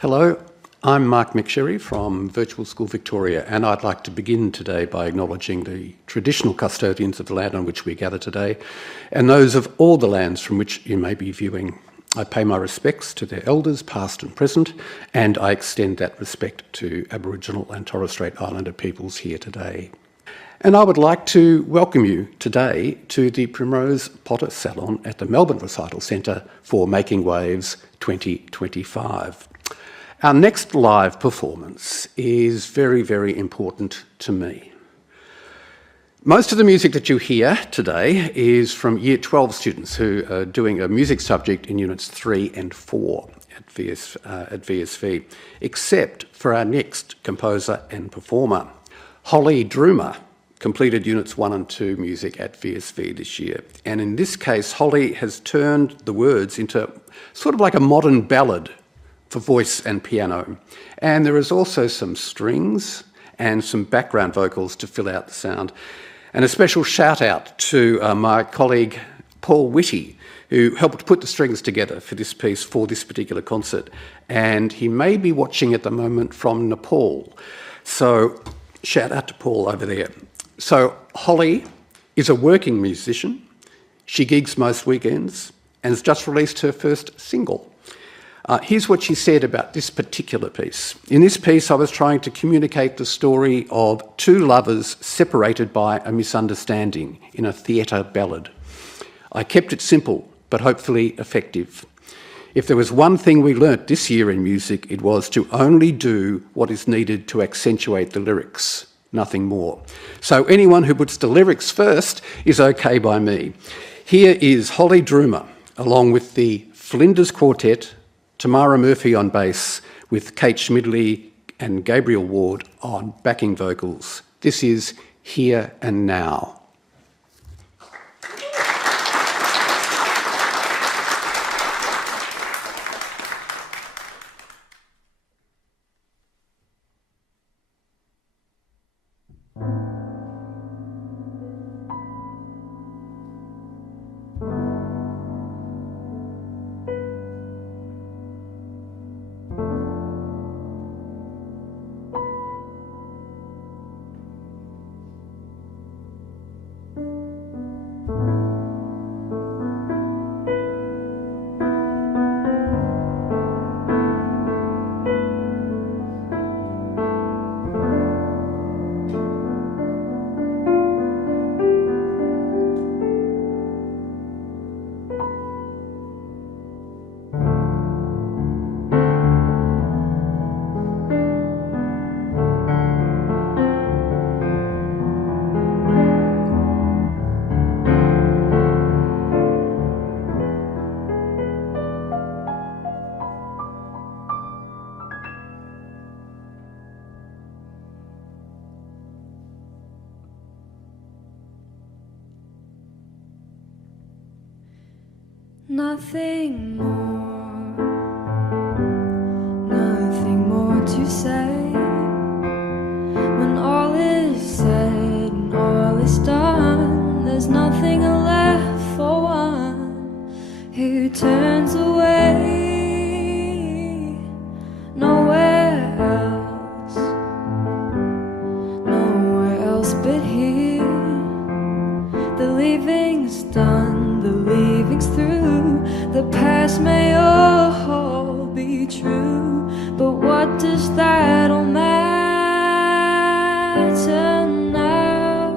Hello, I'm Mark McSherry from Virtual School Victoria, and I'd like to begin today by acknowledging the traditional custodians of the land on which we gather today, and those of all the lands from which you may be viewing. I pay my respects to their elders, past and present, and I extend that respect to Aboriginal and Torres Strait Islander peoples here today. And I would like to welcome you today to the Primrose Potter Salon at the Melbourne Recital Centre for Making Waves 2025. Our next live performance is very, very important to me. Most of the music that you hear today is from Year 12 students who are doing a music subject in Units 3 and 4 at VSV, except for our next composer and performer. Holly Droomer completed Units 1 and 2 music at VSV this year. And in this case, Holly has turned the words into sort of like a modern ballad for voice and piano. And there is also some strings and some background vocals to fill out the sound. And a special shout out to my colleague Paul Witty, who helped put the strings together for this piece for this particular concert. And he may be watching at the moment from Nepal. So shout out to Paul over there. So Holly is a working musician. She gigs most weekends and has just released her first single. Here's what she said about this particular piece. In this piece, I was trying to communicate the story of two lovers separated by a misunderstanding in a theatre ballad. I kept it simple, but hopefully effective. If there was one thing we learnt this year in music, it was to only do what is needed to accentuate the lyrics, nothing more. So anyone who puts the lyrics first is okay by me. Here is Holly Droomer, along with the Flinders Quartet, Tamara Murphy on bass, with Kate Schmidley and Gabriel Ward on backing vocals. This is Here and Now. Nothing more to say. When all is said and all is done, there's nothing left for one who turns away. Nowhere else but here. The leaving's done, the leaving's through. The past may all be true, but what does that all matter now?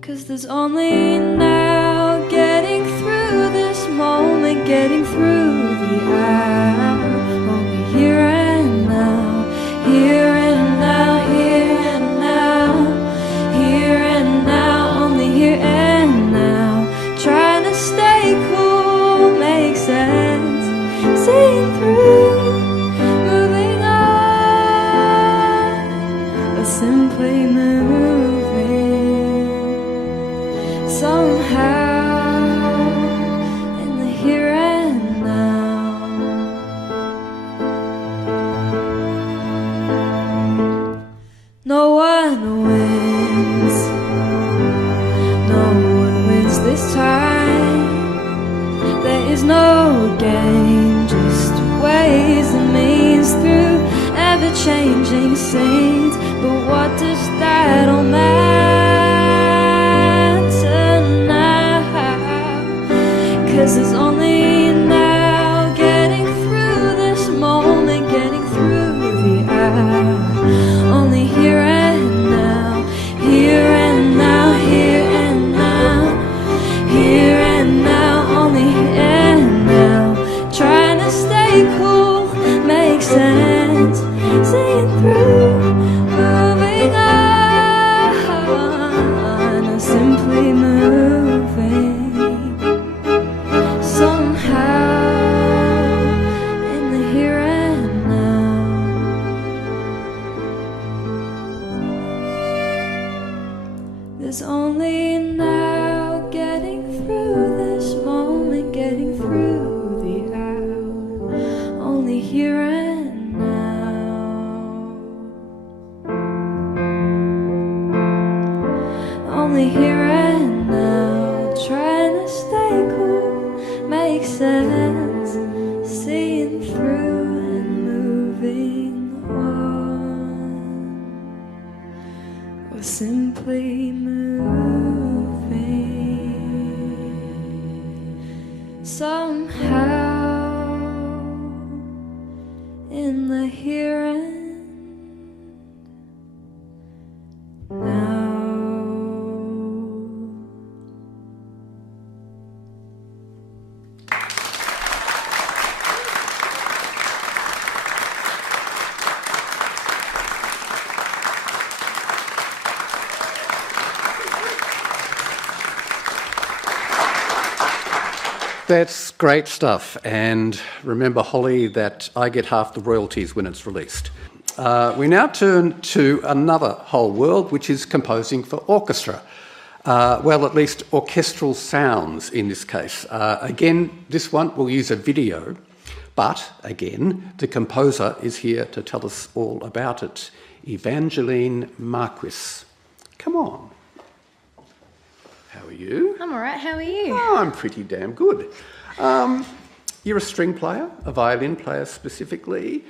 'Cause there's only now, getting through this moment, getting through the hour. Only here and now, here and now, here and now, here and now, only here and now. Trying to stay cool, make sense, seeing through, moving on, or simply moving somehow in the here and now. no game, just ways and means through ever-changing scenes. But what does that all matter now? 'Cause there's only now, getting through this moment, getting through the hour. Only here and now, here and now, here and now, here and now, only here and now. Trying to stay cool, make sense, seeing through, moving on, or simply moving. Somehow, in the here and now. There's only now, getting through this moment, getting through the hour. Only here and now. Only here and now. Trying to stay cool, make sense, seeing through and moving on, or simply moving. Somehow, in the here and now. That's great stuff. And remember, Holly, that I get half the royalties when it's released. We now turn to another whole world, which is composing for orchestra. Well, at least orchestral sounds in this case. Again, this one will use a video, but again, the composer is here to tell us all about it. Evangeline Marquis. Come on. How are you? I'm all right, how are you? Oh, I'm pretty damn good. You're a string player, a violin player specifically.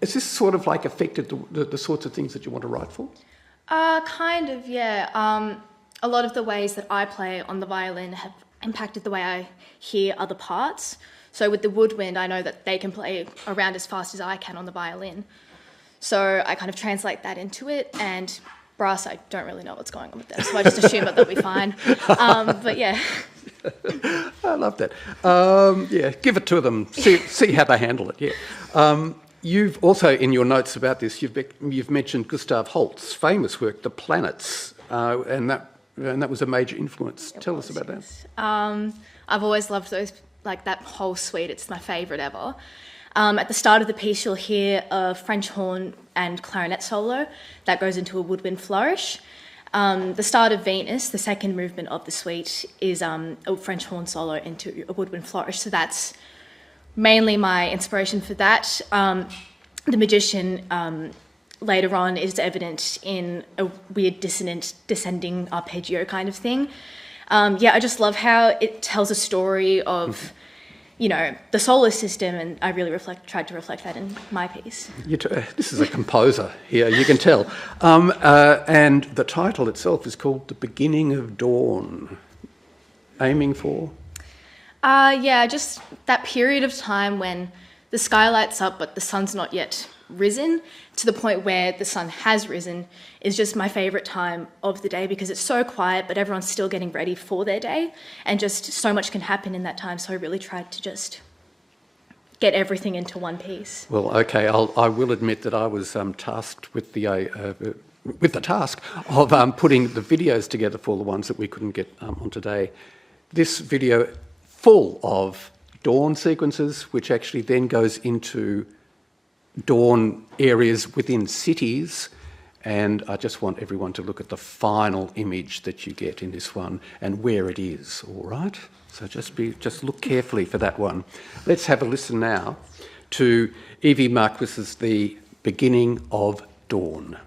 Is this sort of like affected the sorts of things that you want to write for? Kind of, yeah. A lot of the ways that I play on the violin have impacted the way I hear other parts. So with the woodwind, I know that they can play around as fast as I can on the violin. So I kind of translate that into it, and brass, I don't really know what's going on with them, so I just assume that they'll be fine. But yeah. I love that. Yeah, give it to them. See how they handle it. Yeah. You've also, in your notes about this, you've mentioned Gustav Holst's famous work, The Planets, and that was a major influence. Tell us about that. I've always loved those, like that whole suite. It's my favourite ever. At the start of the piece, you'll hear a French horn and clarinet solo that goes into a woodwind flourish. The start of Venus, the second movement of the suite, is a French horn solo into a woodwind flourish. So that's mainly my inspiration for that. The Magician later on is evident in a weird dissonant descending arpeggio kind of thing. Yeah, I just love how it tells a story of the solar system, and I really tried to reflect that in my piece. This is a composer here, you can tell. And the title itself is called The Beginning of Dawn. Aiming for? Yeah, just that period of time when the sky lights up but the sun's not yet risen, to the point where the sun has risen, is just my favourite time of the day, because it's so quiet but everyone's still getting ready for their day, and just so much can happen in that time. So I really tried to just get everything into one piece. Well, okay, I will admit that I was tasked with the task of putting the videos together for the ones that we couldn't get on today. This video full of dawn sequences, which actually then goes into dawn areas within cities, and I just want everyone to look at the final image that you get in this one and where it is, all right? So just look carefully for that one. Let's have a listen now to Evie Marquis's The Beginning of Dawn.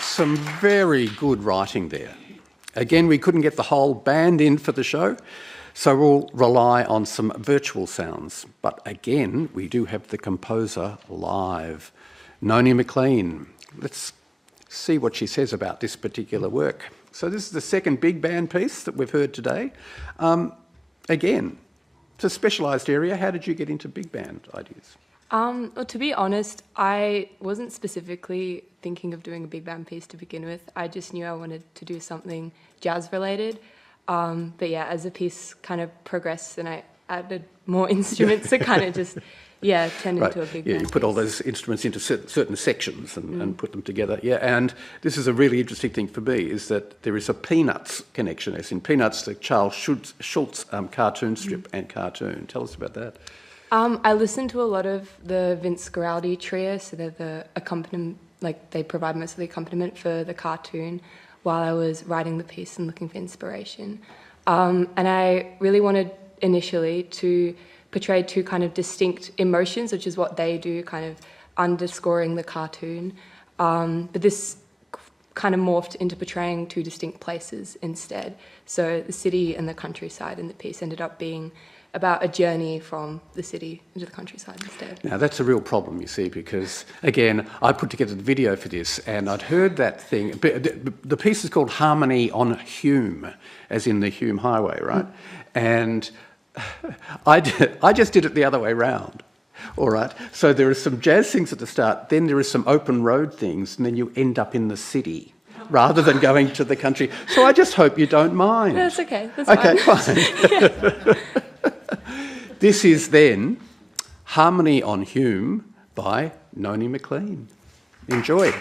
Some very good writing there. Again, we couldn't get the whole band in for the show, so we'll rely on some virtual sounds. But again, we do have the composer live, Noni McLean. Let's see what she says about this particular work. So this is the second big band piece that we've heard today. Again, it's a specialised area. How did you get into big band ideas? Well, to be honest, I wasn't specifically thinking of doing a big band piece to begin with. I just knew I wanted to do something jazz related. But yeah, as the piece kind of progressed and I added more instruments, it kind of just, turned into a big band. You put all those instruments into certain sections and put them together. Yeah, and this is a really interesting thing for me, is that there is a Peanuts connection. As in Peanuts, the Charles Schultz cartoon strip and cartoon. Tell us about that. I listened to a lot of the Vince Guaraldi trio, so they're the accompaniment, like they provide most of the accompaniment for the cartoon while I was writing the piece and looking for inspiration. And I really wanted initially to portray two kind of distinct emotions, which is what they do, kind of underscoring the cartoon. But this kind of morphed into portraying two distinct places instead. So the city and the countryside in the piece ended up being about a journey from the city into the countryside instead. Now, that's a real problem, you see, because, again, I put together the video for this and I'd heard that thing. The piece is called Harmony on Hume, as in the Hume Highway, right? And I just did it the other way round. All right, so there are some jazz things at the start, then there are some open road things, and then you end up in the city rather than going to the country. So I just hope you don't mind. No, that's okay. That's fine. This is then Harmony on Hume by Noni McLean. Enjoy.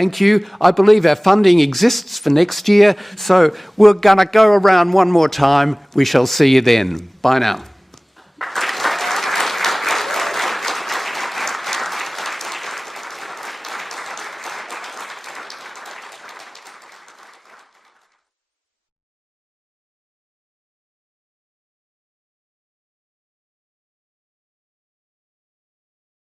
thank you. I believe our funding exists for next year, so we're going to go around one more time. We shall see you then. Bye now.